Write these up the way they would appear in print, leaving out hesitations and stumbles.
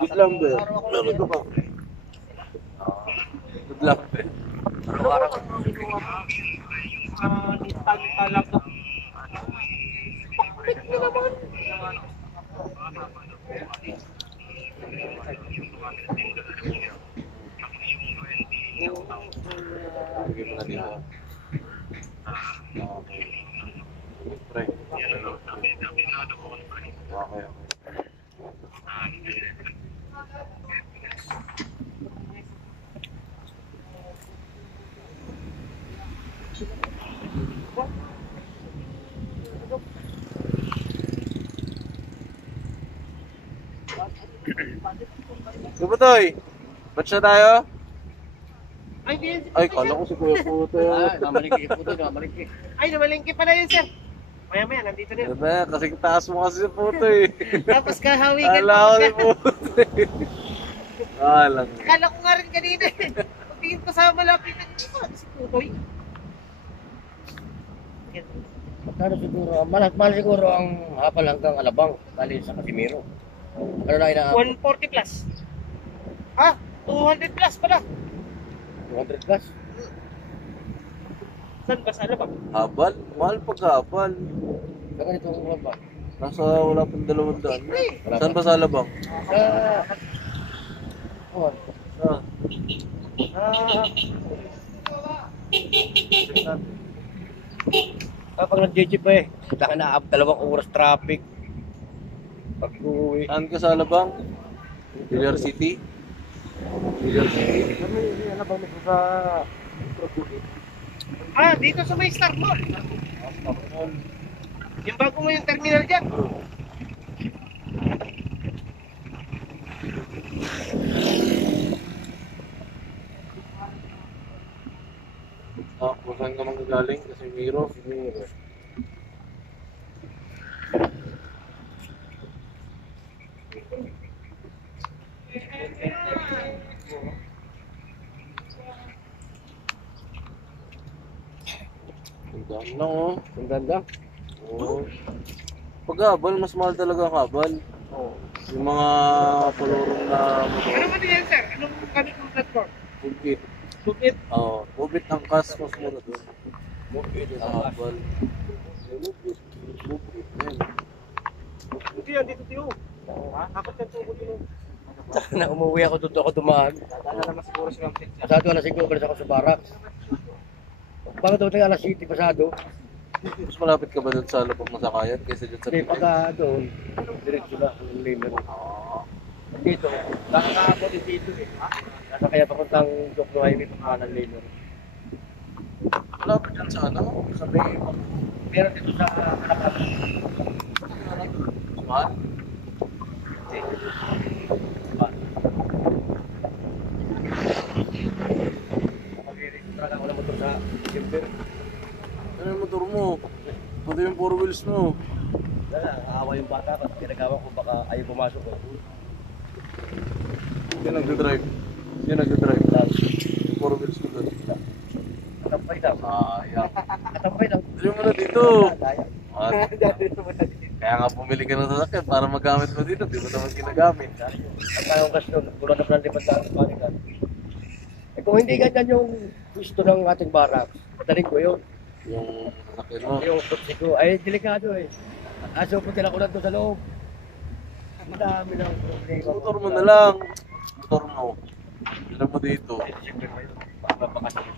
Good lang ba? Meron ka ba? Good lang ba? Araw-araw. Litan talaga. Bakit nyo naman? Bigyan mo na dito. Okay. Pre. Okay. Kubutoy, ba't siya tayo? Ay, di yan. Ay, kala ko si Kuya Putoy. Namalingki po ito, namalingki. Ay, namalingki pala yun, sir. Maya-maya, nandito na yun. Ano na, kasi taas mo kasi si Putoy. Tapos kahawigan Kala ko si Putoy. Lang. Kala ko nga rin kanina eh. Pagtingin ko sa malapitan ko, si Putoy. Magkano siguro, mahal siguro ang hapal hanggang Alabang, bali sa Casimiro. Ano na inaabot? 140 plus. Ah, 200 plus pala. 200 plus? Saan ba? Sa Alabang? Habal? Mahal pagka-habal. Sa ganito ang ba? Nasa wala pang 200. Saan ba sa Alabang? Sa... Oh, Ah. kapag nag-jeep pa eh, kita ka na 2 oras traffic. Pag uuwi. Saan ka sa Alabang? Villar City? Villar City? Kami, Alabang nito sa... Ah, dito sa may Star Mall. Yung bago mo yung terminal dyan. Ah, kung saan ka manggagaling? Kasi Miro. Ang dami lang oh. Ang ganda. Oo. Pag-habal, mas mahal talaga ang habal. Oo. Yung mga pulurong na motor. Ano ba yan, sir? Anong gamit mong platform? Bukit. Bukit. Oo. Bukit ang kas, mas mura doon. Bukit ang habal. Bukit. Yan. Hindi yan, dito tiyo. Ha? Dapat yan tubo dito. Na umuwi ako doon ako dumaan. Tala naman siguro si Ma'am Cynthia. Pasado alas 5, balis ako sa barracks. Bago daw alas 7 pasado. Mas malapit ka ba doon sa lupang masakayan kaysa dyan sa Hindi, Bukit? pagka doon, diretso na ang limer. Dito, nakakaabot din dito eh. Nasa kaya papuntang Jokno Highway, pagkanan limer. Malapit dyan sa ano? Sa may... Meron dito sa Kalapag. Mahal? Mag-i-register talaga ako ng motor sa December. Ano yung motor mo? Pati yung 4 wheels mo. Wala, nakahawa yung bata kasi pinagawa ko baka ayaw pumasok ko. Sino nagdadrive? Sino nagdadrive? Yung 4 wheels mo doon. Katampay daw. Sayang. Katampay daw. Dali mo na dito. Daya. Ah, kaya nga pumili ka ng sasakyan para magamit mo dito. Di mo naman ginagamit. Ang tayong gasto, kulang na pala 500 balikan. Eh kung hindi ganyan yung gusto ng ating barak, daling ko yun. Yung sasakyan mo. Yung tutsi ko, ay delikado eh. Aso po tila ko lang doon sa loob. Ang dami ng problema. Motor mo na lang. Motor mo. Dala mo dito. Siyempre mo yun. Baka makasama.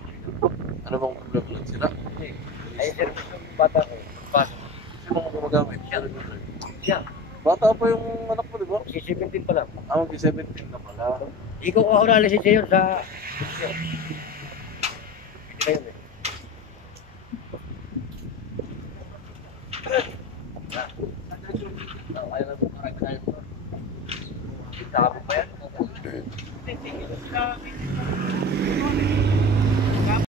Ano bang problema lang sila? Ay, service ng bata ko. Pas. Sino mo gumagamit? Siya. Bata pa yung anak mo, di ba? Si 17 pa lang. Ah, mag-17 na pala. Ikaw ako na lisensya yun sa... Hindi na yun eh. Ayaw na po parang kaya ko. Kita ka po ba yan? Tingin ko sila.